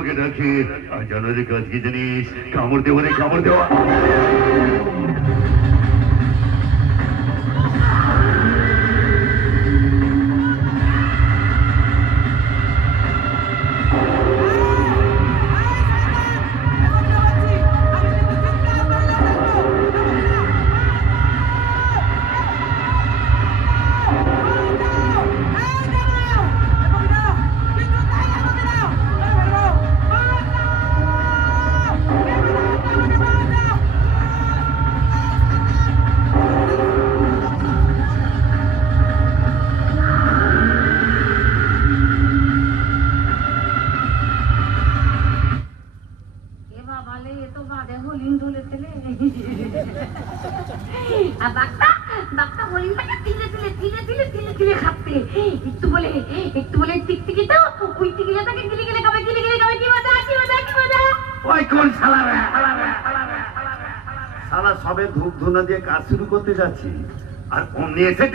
আমাকে ডাকে আর জানোয়ারের কাজ কি জানিস? কামড় দেওয়া রে, কামড় দেওয়া। সালা সবে ধূপ ধুনা দিয়ে কাজ শুরু করতে যাচ্ছি আর অমনি এসে